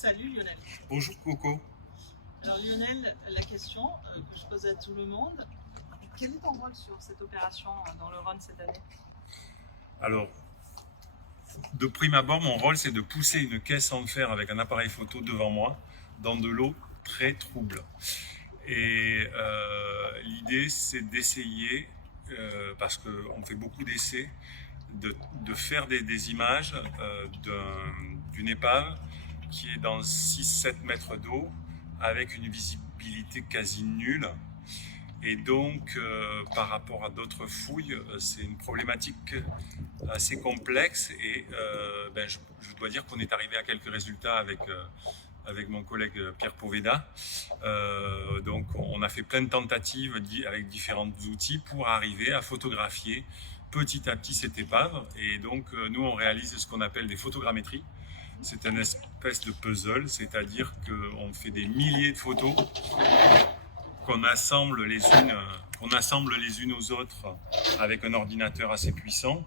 Salut Lionel. Bonjour Coco. Alors Lionel, la question que je pose à tout le monde, quel est ton rôle sur cette opération dans le Rhône cette année? Alors, de prime abord, mon rôle c'est de pousser une caisse en fer avec un appareil photo devant moi dans de l'eau très trouble. Et l'idée c'est d'essayer, parce qu'on fait beaucoup d'essais, de faire des images d'une épave qui est dans 6-7 mètres d'eau avec une visibilité quasi nulle. Et donc, par rapport à d'autres fouilles, c'est une problématique assez complexe et je dois dire qu'on est arrivé à quelques résultats avec mon collègue Pierre Poveda. Donc on a fait plein de tentatives avec différents outils pour arriver à photographier petit à petit cette épave. Et donc nous on réalise ce qu'on appelle des photogrammétries. C'est une espèce de puzzle, c'est-à-dire qu'on fait des milliers de photos qu'on assemble les unes aux autres avec un ordinateur assez puissant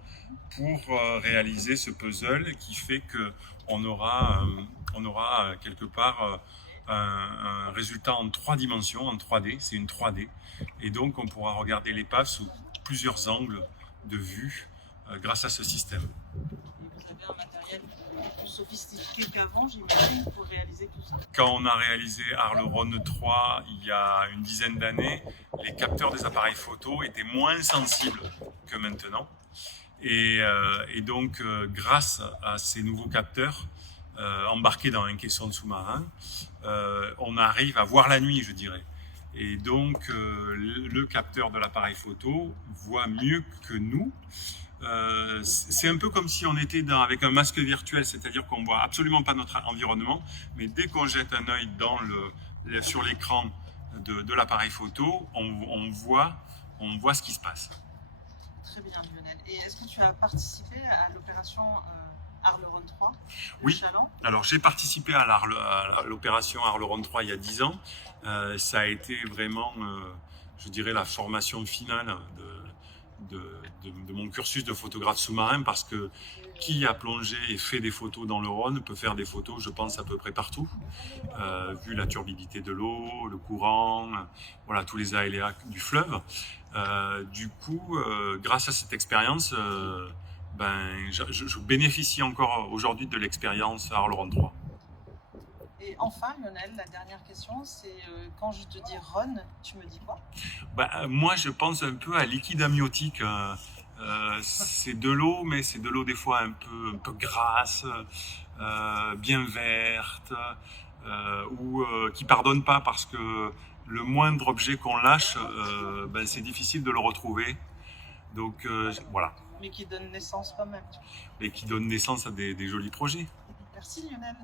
pour réaliser ce puzzle qui fait qu'on aura quelque part un résultat en 3 dimensions, en 3D, c'est une 3D. Et donc on pourra regarder l'épave sous plusieurs angles de vue grâce à ce système. Vous avez un matériel plus sophistiqué qu'avant, j'imagine, pour réaliser tout ça. Quand on a réalisé Arles-Rhône 3 il y a une dizaine d'années, les capteurs des appareils photo étaient moins sensibles que maintenant. Et donc, grâce à ces nouveaux capteurs embarqués dans un caisson sous-marin, on arrive à voir la nuit, je dirais. Et donc, le capteur de l'appareil photo voit mieux que nous. C'est un peu comme si on était avec un masque virtuel, c'est-à-dire qu'on ne voit absolument pas notre environnement, mais dès qu'on jette un œil sur l'écran de l'appareil photo, on voit ce qui se passe. Très bien Lionel. Et est-ce que tu as participé à l'opération Arles-Rhône 3 Oui, alors j'ai participé à l'opération Arles-Rhône 3 il y a 10 ans. Ça a été vraiment, je dirais, la formation finale de mon cursus de photographe sous-marin, parce que qui a plongé et fait des photos dans le Rhône peut faire des photos, je pense, à peu près partout, vu la turbidité de l'eau, le courant, voilà, tous les aléas du fleuve. Du coup, grâce à cette expérience, je bénéficie encore aujourd'hui de l'expérience Arles-Rhône 3. Et enfin, Lionel, la dernière question, c'est quand je te dis Rhône, tu me dis quoi? Moi, je pense un peu à liquide amniotique. C'est de l'eau, mais c'est de l'eau des fois un peu grasse, bien verte, ou qui pardonne pas, parce que le moindre objet qu'on lâche, c'est difficile de le retrouver. Donc voilà. Mais qui donne naissance quand même. Mais qui donne naissance à des jolis projets. Merci Lionel.